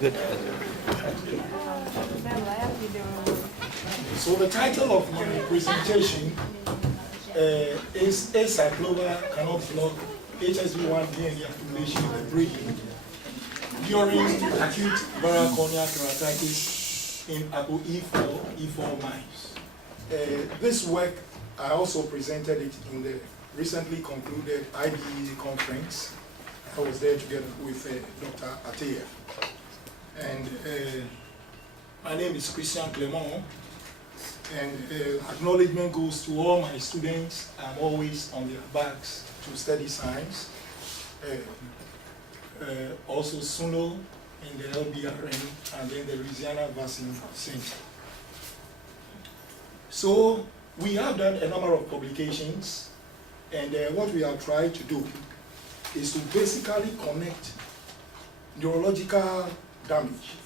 good. So the title of my presentation is Acyclovir cannot block HSV1 DNA accumulation in the brain during acute viral corneal keratitis in ApoE4 mice. This work, I also presented it in the recently concluded IDE conference. I was there together with Dr. Atea. And my name is Clement, and acknowledgement goes to all my students. I'm always on their backs to study science. Also SUNO in the LBRN, and then the Louisiana Vaccine Center. So we have done a number of publications, and what we have tried to do is to basically connect neurological damage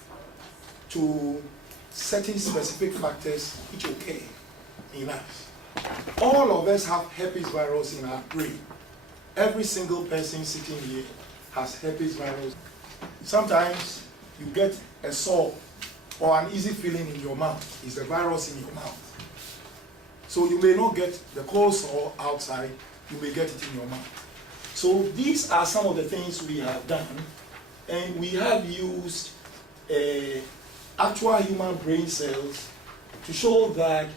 to certain specific factors which occur in us. All of us have herpes virus in our brain. Every single person sitting here has herpes virus. Sometimes you get a sore or an easy feeling in your mouth. It's the virus in your mouth. So you may not get the cold sore outside, you may get it in your mouth. So these are some of the things we have done, and we have used actual human brain cells to show that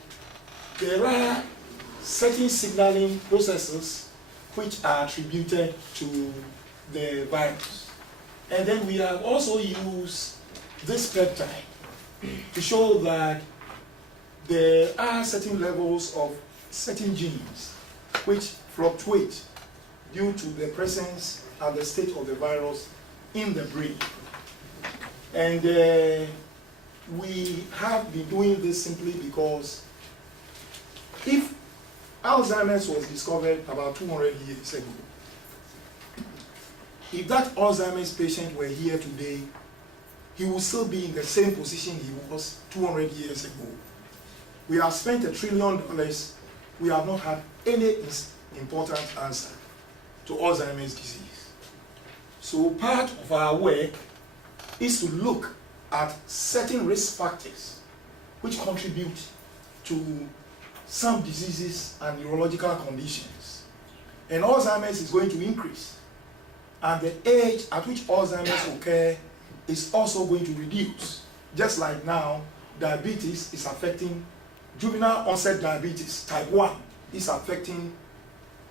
there are certain signaling processes which are attributed to the virus. And then we have also used this peptide to show that there are certain levels of certain genes which fluctuate due to the presence and the state of the virus in the brain. And we have been doing this simply because if Alzheimer's was discovered about 200 years ago, if that Alzheimer's patient were here today, he would still be in the same position he was 200 years ago. We have spent $1 trillion, we have not had any important answer to Alzheimer's disease. So part of our work is to look at certain risk factors which contribute to some diseases and neurological conditions. And Alzheimer's is going to increase. And the age at which Alzheimer's occur is also going to reduce. Just like now, diabetes is affecting juvenile onset diabetes, type 1, is affecting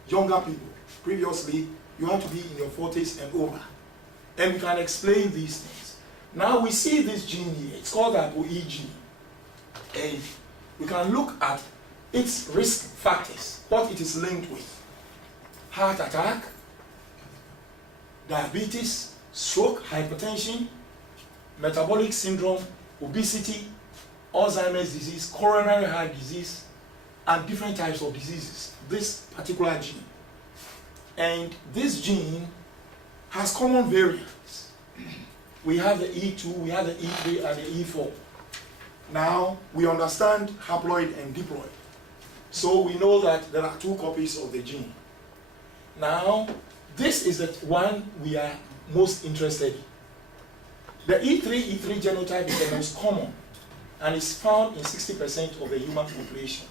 younger people. Previously, you had to be in your 40s and over. And we can explain these things. Now we see this gene here, it's called the ApoE gene. And we can look at its risk factors, what it is linked with. Heart attack, diabetes, stroke, hypertension, metabolic syndrome, obesity, Alzheimer's disease, coronary heart disease, and different types of diseases, this particular gene. And this gene has common variants. We have the E2, we have the E3, and the E4. Now, we understand haploid and diploid. So we know that there are 2 copies of the gene. Now, this is the one we are most interested in. The E3 genotype is the most common and is found in 60% of the human population.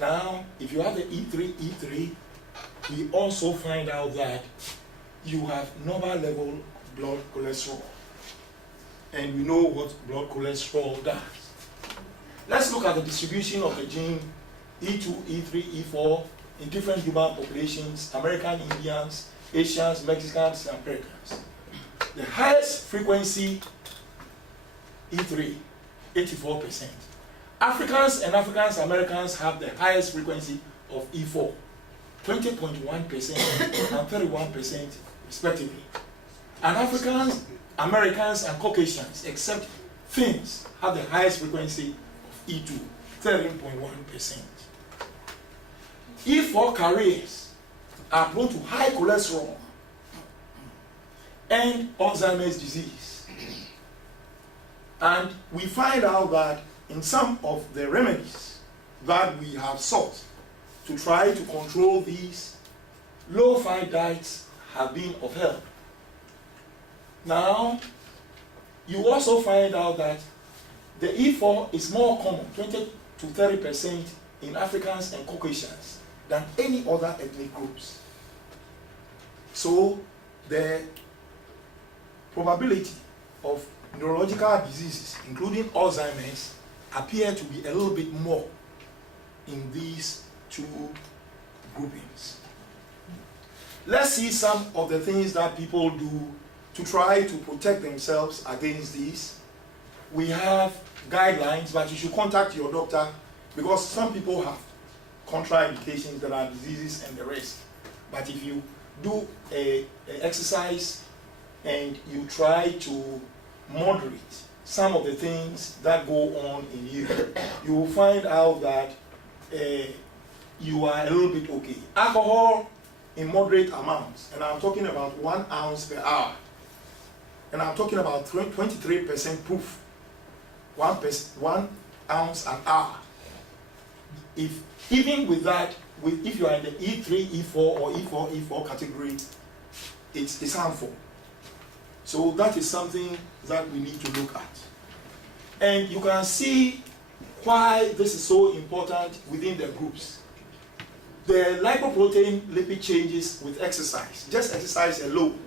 Now, if you have the E3, we also find out that you have normal level blood cholesterol. And we know what blood cholesterol does. Let's look at the distribution of the gene E2, E3, E4 in different human populations, American Indians, Asians, Mexicans, and Americans. The highest frequency, E3, 84%. Africans and African Americans have the highest frequency of E4, 20.1% and 31% respectively. And Africans, Americans, and Caucasians, except Finns, have the highest frequency of E2, 13.1%. E4 carriers are prone to high cholesterol and Alzheimer's disease. And we find out that in some of the remedies that we have sought to try to control these, low-fat diets have been of help. Now, you also find out that the E4 is more common, 20 to 30% in Africans and Caucasians than any other ethnic groups. So the probability of neurological diseases, including Alzheimer's, appear to be a little bit more in these two groupings. Let's see some of the things that people do to try to protect themselves against these. We have guidelines, but you should contact your doctor because some people have contraindications that are diseases and the rest. But if you do a exercise and you try to moderate some of the things that go on in you, you will find out that you are a little bit okay. Alcohol in moderate amounts, and I'm talking about 1 ounce per hour, and I'm talking about 23% proof, 1 ounce an hour. If even with that, if you are in the E3, E4, or E4 category, it's harmful. So that is something that we need to look at. And you can see why this is so important within the groups. The lipoprotein lipid changes with exercise, just exercise alone,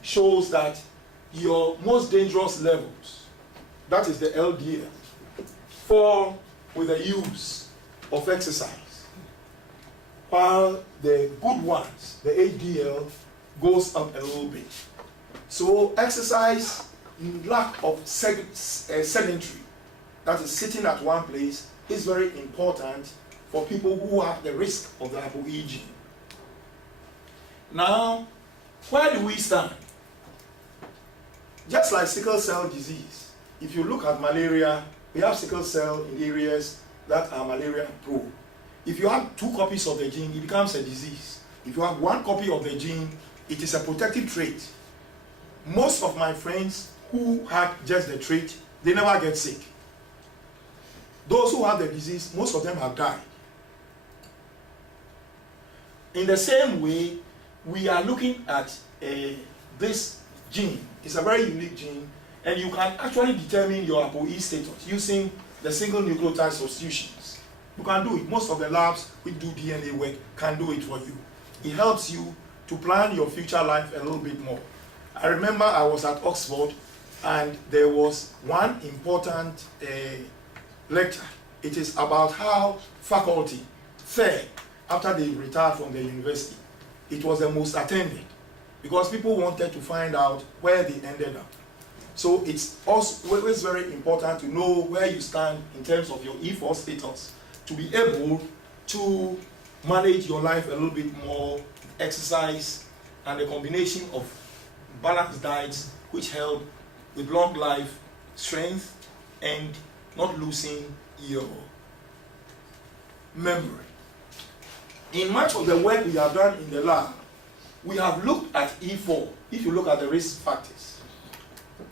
shows that your most dangerous levels, that is the LDL, fall with the use of exercise, while the good ones, the HDL, goes up a little bit. So exercise, lack of sedentary, that is sitting at one place, is very important for people who have the risk of the ApoE gene. Now, where do we stand? Just like sickle cell disease, if you look at malaria, we have sickle cell in areas that are malaria prone. If you have 2 copies of the gene, it becomes a disease. If you have 1 copy of the gene, it is a protective trait. Most of my friends who had just the trait, they never get sick. Those who have the disease, most of them have died. In the same way, we are looking at this gene. It's a very unique gene, and you can actually determine your ApoE status using the single nucleotide substitutions. You can do it. Most of the labs which do DNA work can do it for you. It helps you to plan your future life a little bit more. I remember I was at Oxford, and there was one important lecture. It is about how faculty fared after they retired from the university. It was the most attended because people wanted to find out where they ended up. So it's also always very important to know where you stand in terms of your E4 status to be able to manage your life a little bit more, exercise, and a combination of balanced diets which help with long life, strength, and not losing your memory. In much of the work we have done in the lab, we have looked at E4. If you look at the risk factors,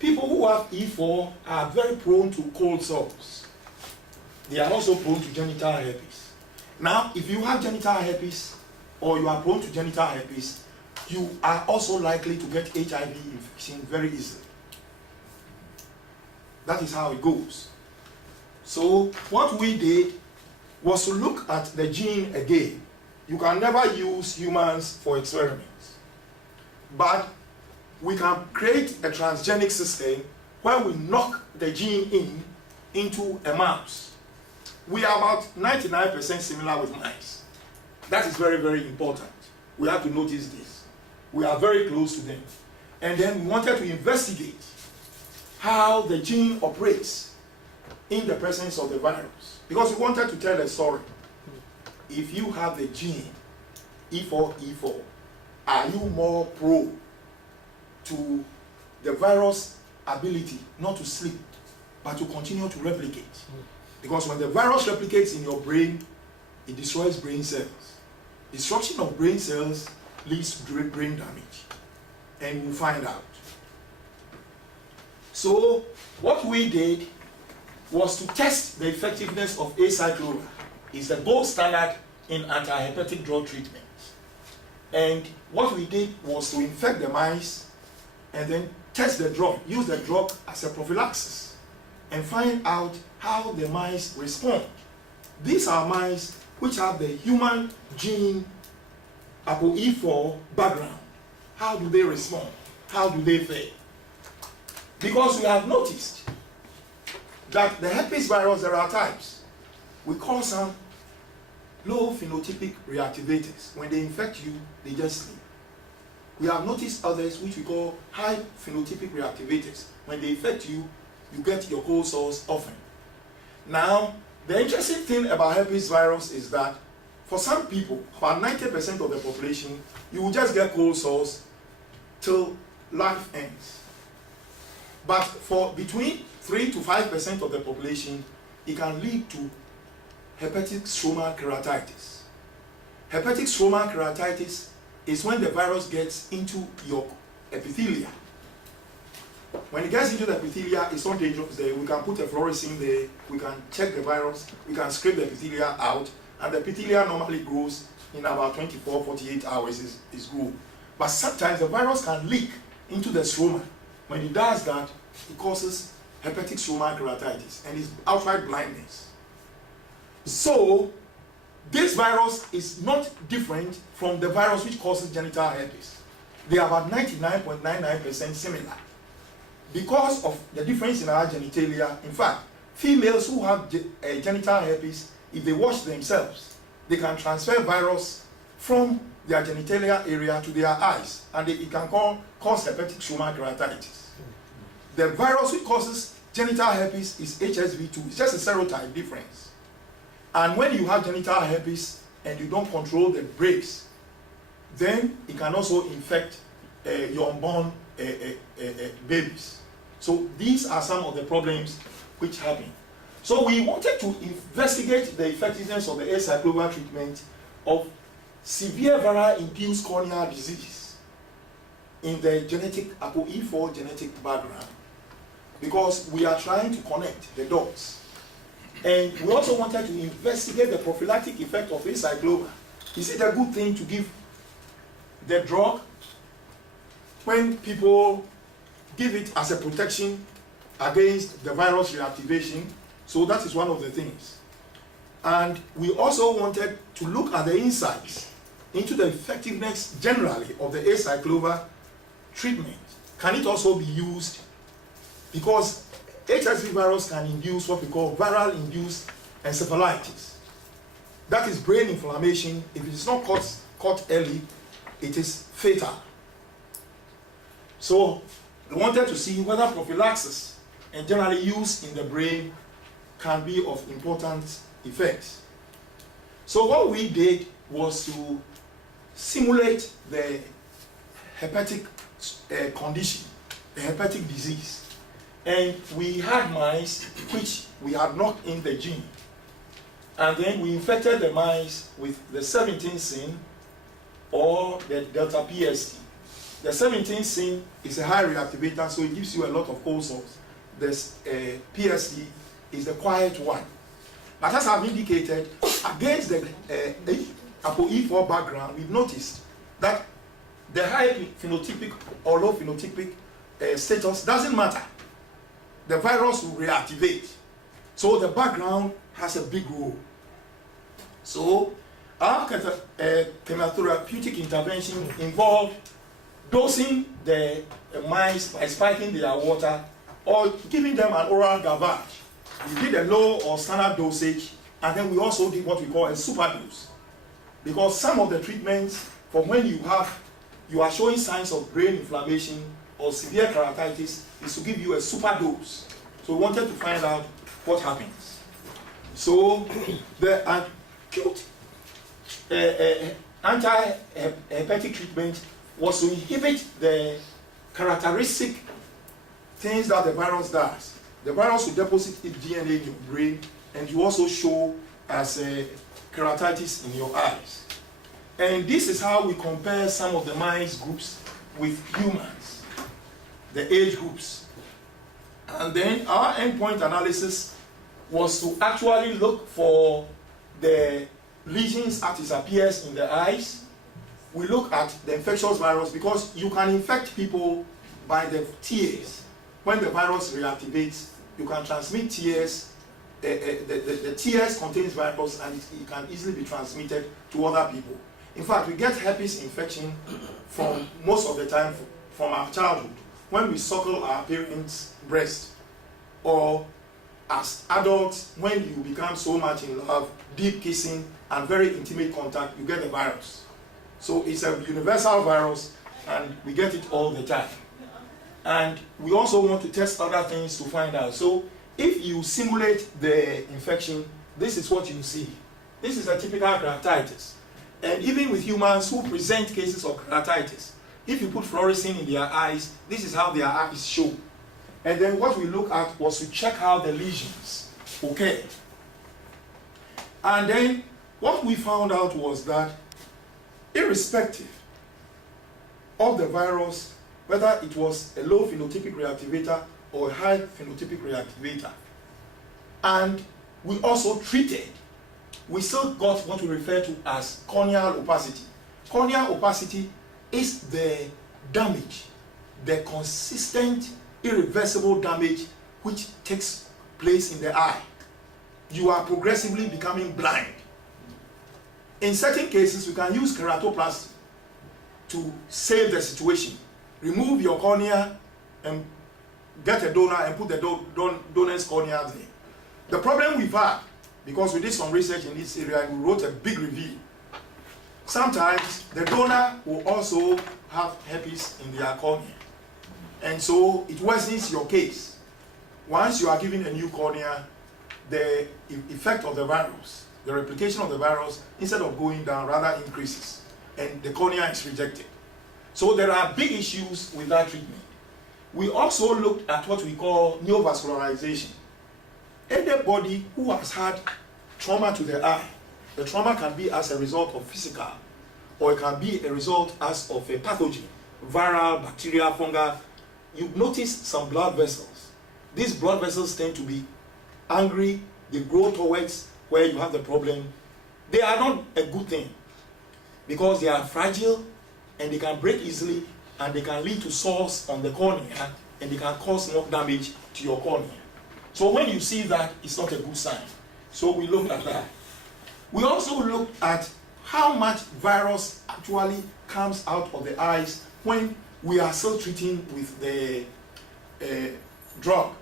people who have E4 are very prone to cold sores. They are also prone to genital herpes. Now, if you have genital herpes or you are prone to genital herpes, you are also likely to get HIV infection very easily. That is how it goes. So what we did was to look at the gene again. You can never use humans for experiments, but we can create a transgenic system where we knock the gene into a mouse. We are about 99% similar with mice. That is very, very important. We have to notice this. We are very close to them. And then we wanted to investigate how the gene operates in the presence of the virus. Because we wanted to tell a story. If you have the gene E4, are you more prone to the virus ability not to sleep, but to continue to replicate? Because when the virus replicates in your brain, it destroys brain cells. Destruction of brain cells leads to brain damage. And we'll find out. So what we did was to test the effectiveness of Acyclovir. It's the gold standard in antiherpetic drug treatment. And what we did was to infect the mice and then test the drug, use the drug as a prophylaxis, and find out how the mice respond. These are mice which have the human gene ApoE4 background. How do they respond? How do they fare? Because we have noticed that the herpes virus, there are types. We call some low phenotypic reactivators. When they infect you, they just sleep. We have noticed others which we call high phenotypic reactivators. When they infect you, you get your cold sores often. Now, the interesting thing about herpes virus is that for some people, about 90% of the population, you will just get cold sores till life ends. But for between 3 to 5% of the population, it can lead to herpetic stromal keratitis. Herpetic stromal keratitis is when the virus gets into your epithelia. When it gets into the epithelia, it's not dangerous. We can put a fluorescein there, we can check the virus, we can scrape the epithelia out, and the epithelia normally grows in about 24, 48 hours is grown. But sometimes the virus can leak into the stroma. When it does that, it causes herpetic stromal keratitis, and it's outright blindness. So, this virus is not different from the virus which causes genital herpes. They are about 99.99% similar. Because of the difference in our genitalia, in fact, females who have genital herpes, if they wash themselves, they can transfer virus from their genitalia area to their eyes, and it can cause herpetic stromal keratitis. The virus which causes genital herpes is HSV2. It's just a serotype difference. And when you have genital herpes and you don't control the brakes, then it can also infect your unborn babies. So these are some of the problems which happen. So we wanted to investigate the effectiveness of the Acyclovir treatment of severe viral-induced corneal disease in the genetic ApoE4 genetic background, because we are trying to connect the dots. And we also wanted to investigate the prophylactic effect of Acyclovir. Is it a good thing to give the drug when people give it as a protection against the virus reactivation? So that is one of the things. And we also wanted to look at the insights into the effectiveness generally of the Acyclovir treatment. Can it also be used? Because HSV virus can induce what we call viral-induced encephalitis. That is brain inflammation. If it is not caught early, it is fatal. So we wanted to see whether prophylaxis and generally use in the brain can be of important effect. So what we did was to simulate the hepatic condition, the hepatic disease. And we had mice which we had knocked in the gene. And then we infected the mice with the 17 sin or the delta PST. The 17 sin is a high reactivator, so it gives you a lot of cold sores. This PST is the quiet one. But as I've indicated, against the ApoE4 background, we've noticed that the high phenotypic or low phenotypic status doesn't matter. The virus will reactivate. So the background has a big role. So our chemotherapeutic intervention involved dosing the mice by spiking their water or giving them an oral gavage. We did a low or standard dosage, and then we also did what we call a superdose. Because some of the treatments, from when you are showing signs of brain inflammation or severe keratitis, is to give you a superdose. So we wanted to find out what happens. So the acute anti-hepatic treatment was to inhibit the characteristic things that the virus does. The virus will deposit its DNA in your brain, and you also show as a keratitis in your eyes. And this is how we compare some of the mice groups with humans, the age groups. And then our endpoint analysis was to actually look for the lesions as it appears in the eyes. We look at the infectious virus because you can infect people by the tears. When the virus reactivates, you can transmit tears. The tears contains virus, and it can easily be transmitted to other people. In fact, we get herpes infection from most of the time from our childhood, when we suckle our parents' breast, or as adults, when you become so much in love, deep kissing, and very intimate contact, you get the virus. So it's a universal virus, and we get it all the time. And we also want to test other things to find out. So if you simulate the infection, this is what you see. This is a typical keratitis. And even with humans who present cases of keratitis, if you put fluorescein in their eyes, this is how their eyes show. And then what we look at was to check how the lesions occur. And then what we found out was that irrespective of the virus, whether it was a low phenotypic reactivator or a high phenotypic reactivator, and we also treated, we still got what we refer to as corneal opacity. Corneal opacity is the damage, the consistent, irreversible damage which takes place in the eye. You are progressively becoming blind. In certain cases, we can use keratoplasty to save the situation. Remove your cornea and get a donor and put the donor's cornea there. The problem we've had, because we did some research in this area and we wrote a big review, sometimes the donor will also have herpes in their cornea. And so it worsens your case. Once you are given a new cornea, the effect of the virus, the replication of the virus, instead of going down, rather increases. And the cornea is rejected. So there are big issues with that treatment. We also looked at what we call neovascularization. Anybody who has had trauma to the eye, the trauma can be as a result of physical, or it can be a result as of a pathogen, viral, bacterial, fungal. You notice some blood vessels. These blood vessels tend to be angry, they grow towards where you have the problem. They are not a good thing because they are fragile and they can break easily and they can lead to sores on the cornea and they can cause more damage to your cornea. So when you see that, it's not a good sign. So we looked at that. We also looked at how much virus actually comes out of the eyes when we are still treating with the drug.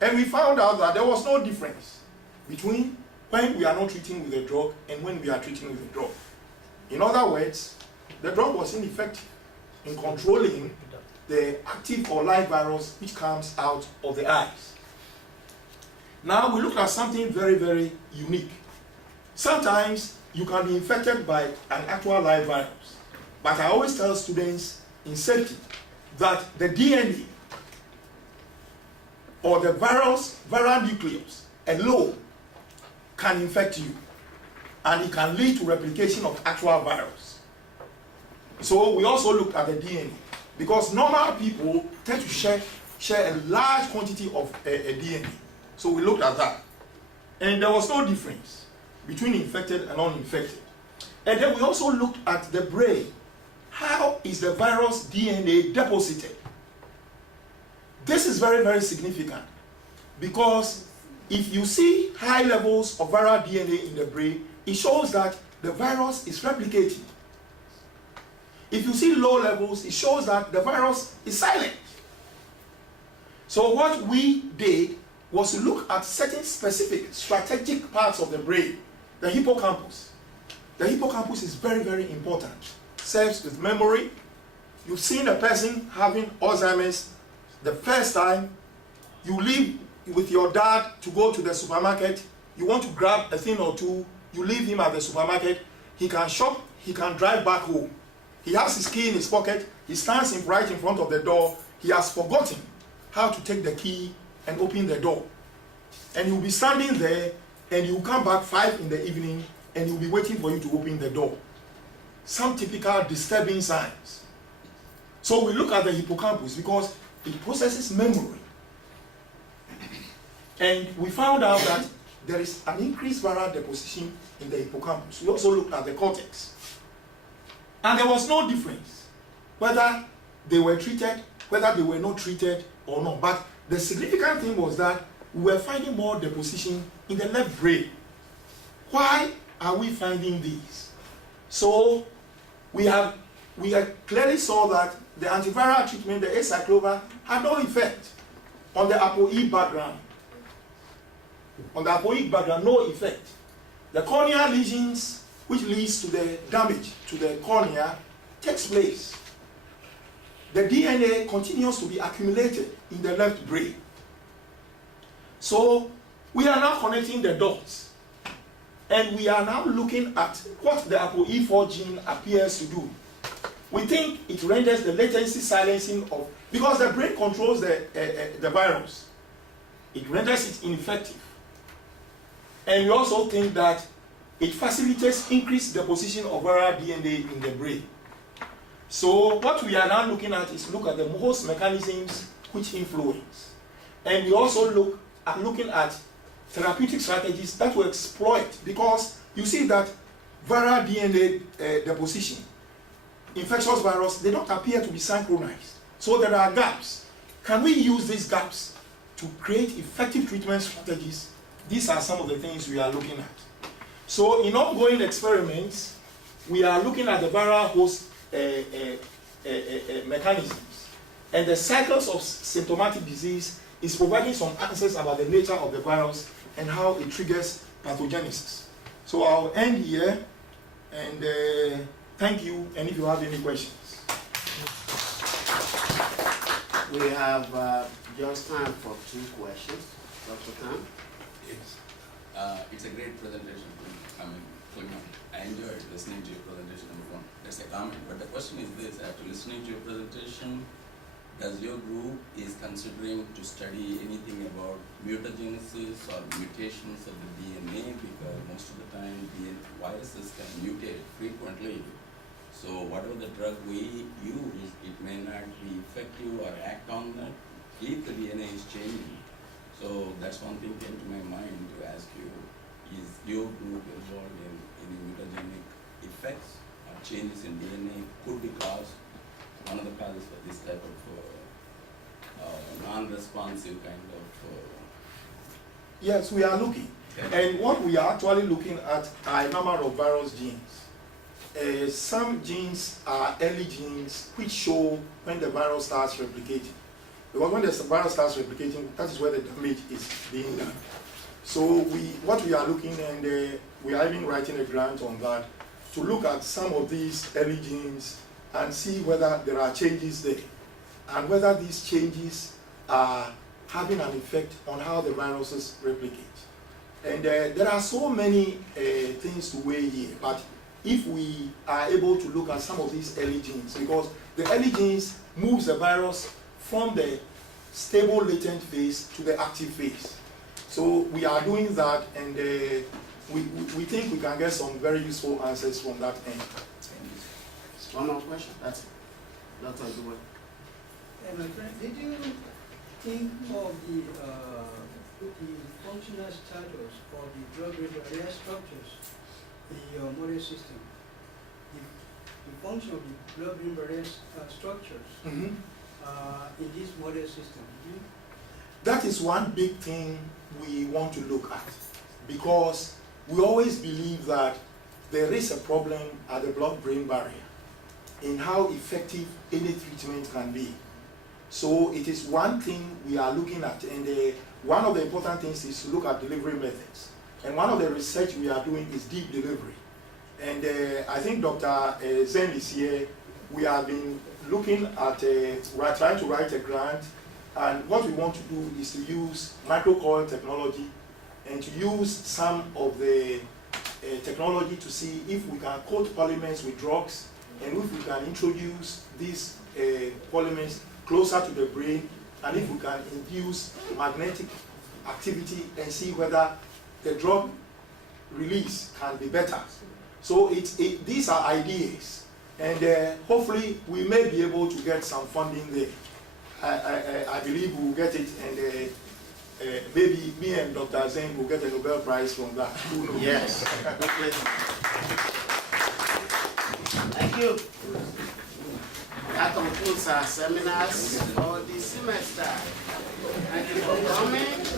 And we found out that there was no difference between when we are not treating with the drug and when we are treating with the drug. In other words, the drug was ineffective in controlling the active or live virus which comes out of the eyes. Now we look at something very, very unique. Sometimes you can be infected by an actual live virus, but I always tell students in safety that the DNA or the viral nucleus alone can infect you, and it can lead to replication of actual virus. So we also looked at the DNA, because normal people tend to share a large quantity of a DNA. So we looked at that, and there was no difference between infected and uninfected. And then we also looked at the brain. How is the virus DNA deposited? This is very, very significant, because if you see high levels of viral DNA in the brain, it shows that the virus is replicating. If you see low levels, it shows that the virus is silent. So what we did was to look at certain specific strategic parts of the brain, the hippocampus. The hippocampus is very, very important. Serves with memory. You've seen a person having Alzheimer's the first time. You leave with your dad to go to the supermarket. You want to grab a thing or two. You leave him at the supermarket. He can shop. He can drive back home. He has his key in his pocket. He stands right in front of the door. He has forgotten how to take the key and open the door. And you'll be standing there, and you'll come back 5 in the evening, and he'll be waiting for you to open the door. Some typical disturbing signs. So we look at the hippocampus because it processes memory. And we found out that there is an increased viral deposition in the hippocampus. We also looked at the cortex. And there was no difference whether they were treated whether they were not treated or not. But the significant thing was that we were finding more deposition in the left brain. Why are we finding these? So we clearly saw that the antiviral treatment, the Acyclovir, had no effect on the ApoE background. On the ApoE background, no effect. The corneal lesions, which leads to the damage to the cornea, takes place. The DNA continues to be accumulated in the left brain. So we are now connecting the dots, and we are now looking at what the ApoE4 gene appears to do. We think it renders the latency silencing of, because the brain controls the virus, it renders it ineffective. And we also think that it facilitates increased deposition of viral DNA in the brain. So what we are now looking at is look at the host mechanisms which influence. And we also looking at therapeutic strategies that will exploit, because you see that viral DNA deposition, infectious virus, they don't appear to be synchronized. So there are gaps. Can we use these gaps to create effective treatment strategies? These are some of the things we are looking at. So in ongoing experiments, we are looking at the viral host mechanisms. And the cycles of symptomatic disease is providing some answers about the nature of the virus and how it triggers pathogenesis. So I'll end here, and thank you, and if you have any questions. We have just time for 2 questions. Dr. Khan? Yes. It's a great presentation. Clement. I enjoyed listening to your presentation, number 1. That's a comment. But the question is this: after listening to your presentation, does your group is considering to study anything about mutagenesis or mutations of the DNA? Because most of the time viruses can mutate frequently. So whatever the drug we use, it may not be effective or act on that if the DNA is changing. So that's one thing came to my mind to ask you: is your group involved in any mutagenic effects or changes in DNA could be caused, one of the causes for this type of non-responsive kind of... Yes, we are looking. Okay. And what we are actually looking at are a number of virus genes. Some genes are early genes which show when the virus starts replicating. Because when the virus starts replicating, that is where the damage is being done. So what we are looking, and we are even writing a grant on that, to look at some of these early genes and see whether there are changes there, and whether these changes are having an effect on how the viruses replicate. And there are so many things to weigh here, but if we are able to look at some of these early genes, because the early genes moves the virus from the stable latent phase to the active phase. So we are doing that, and we think we can get some very useful answers from that end. One more question. That's it. Dr. Dewey. My friend, did you think of the functional status or the drug-related barrier structures in your model system? The function of the blood-brain barrier structures in this model system. That is one big thing we want to look at, because we always believe that there is a problem at the blood-brain barrier in how effective any treatment can be. So it is one thing we are looking at, and one of the important things is to look at delivery methods. And one of the research we are doing is deep delivery. And I think Dr. Zen is here. We have been looking at, we are trying to write a grant, and what we want to do is to use microcoil technology and to use some of the technology to see if we can coat polymers with drugs, and if we can introduce these polymers closer to the brain, and if we can induce magnetic activity and see whether the drug release can be better. So these are ideas, and hopefully we may be able to get some funding there. I believe we will get it, and maybe me and Dr. Zeng will get a Nobel Prize from that. Who knows? Yes. Thank you. That concludes our seminars for the semester. Thank you for coming.